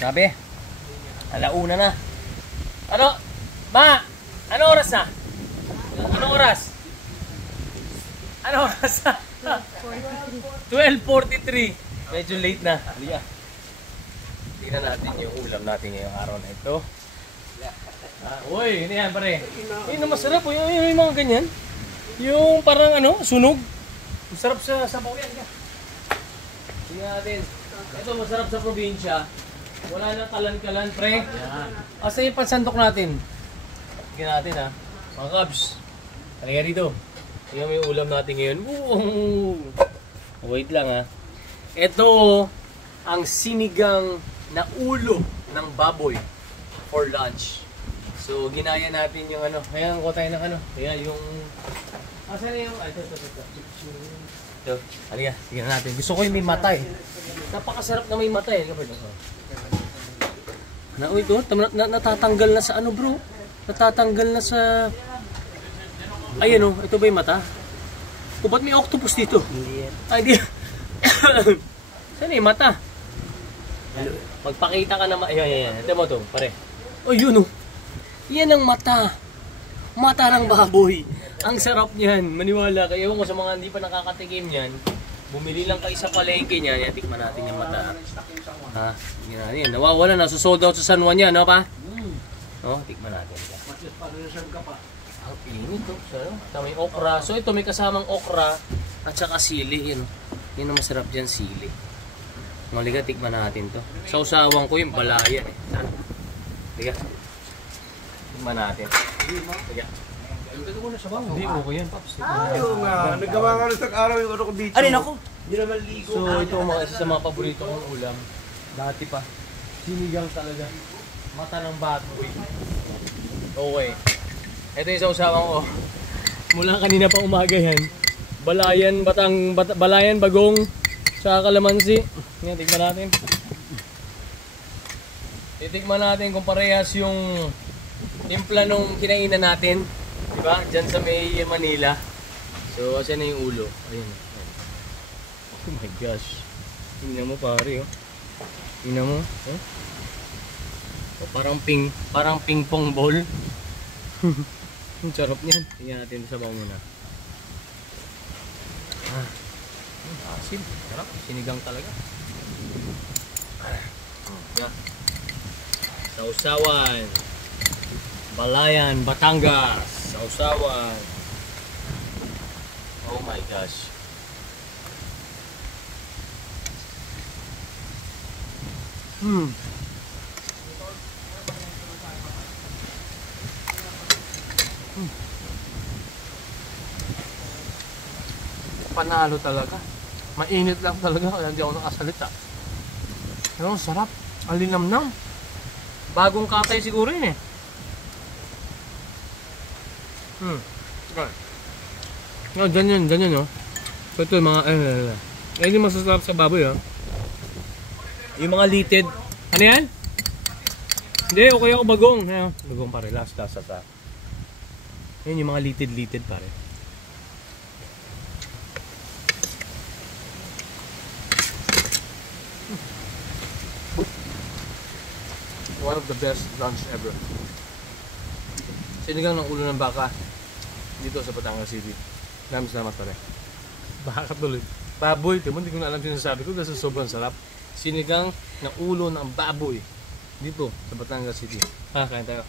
Sabi, alauna na. Ano? Ma! Ano oras na? Ano oras? Ano oras na? 12:43. Medyo late na. Halika. Tingnan natin yung ulam natin ngayong araw na ito. Uy, ano yan pare? Yun na masarap. Yung mga ganyan. Yung parang ano, sunog. Masarap sa sabaw yan. Tingnan natin. Ito masarap sa probinsya. Wala nang kalan-kalan, pre. Yan. Asa yung pansandok natin? Tingnan natin ha. Mga kabs. Halika dito. Tingnan mo yung ulam natin ngayon. Wait lang ha. Ito ang sinigang na ulo ng baboy for lunch. So, ginaya natin yung ano. Ayan, kuha tayo ng ano. Ayan, yung... Asan na yung... Ito. Ito. Halika, tingnan natin. Gusto ko yung may mata eh. Napakasarap na may mata eh. Ito, natatanggal na sa ano bro? Natatanggal na sa... Ayan o, ito ba yung mata? O, ba't may octopus dito? Hindi yan. Ay, hindi. Saan yung mata? Magpakita ka naman. Ayan. Ito mo to, pare. O, yun o. Yan ang mata. Mata ng baboy. Ang sarap niyan. Maniwala kayo ko sa mga hindi pa nakakatikim niyan. Bumili lang kayo sa palengke niyan. Yan, tikman natin yung mata. Ha? Yan. Nawawala na. Sold out sa San Juan yan, no pa? No, tikman natin. Ang init to. So, may okra. So ito may kasamang okra at saka sili. Yan, yan ang masarap dyan, sili. Maliga, tikman natin to. Sa usawang ko yung balayan eh. Liga. Tikman natin. Liga. Hindi, okay yan, Paps. Ayaw nga. Nagawa nga rin sa araw yung ano ko dito. Alin ako? Hindi naman ligo. So ito mga isa sa mga paborito kong ulam. Dati pa. Sinigang talaga. Mata ng baboy. Okay. Ito yung sa usawang ko. Mula kanina pa umaga yan. Balayan, bagong, sa kalamansi. Yan, tignan natin. Titigman natin kung parehas yung timpla nung kinainan natin. Diba? Diyan sa may Manila. So, asan na yung ulo? Ayun. Oh my gosh. Tingnan mo pare, oh. Tingnan mo, oh. Oh, parang ping pong ball. Ang sarap niyan. Tingnan natin sa bawo muna. Asim. Sarap. Sinigang talaga. Sausawan. Balayan, Batangas. Sausawan. Oh my gosh. Panalo talaga. Mainit lang talaga kaya hindi ako nakasalita. Pero sarap. Ang linamnam. Bagong katay siguro yun eh. Oh, ganyan oh. So ito yung mga, ayun yung masasarap sa baboy oh. Yung mga litid. Ano yan? Hindi, okay ako bagong. Bagong pare, last sa. Ayun yung mga litid pare. One of the best lunch ever. Sinigang ng ulo ng baka dito sa Batangas City. Maraming salamat pare. Baka tuloy. Baboy, hindi ko na alam sinasabi ko kasi sobrang sarap. Sinigang ng ulo ng baboy dito sa Batangas City. Kain tayo.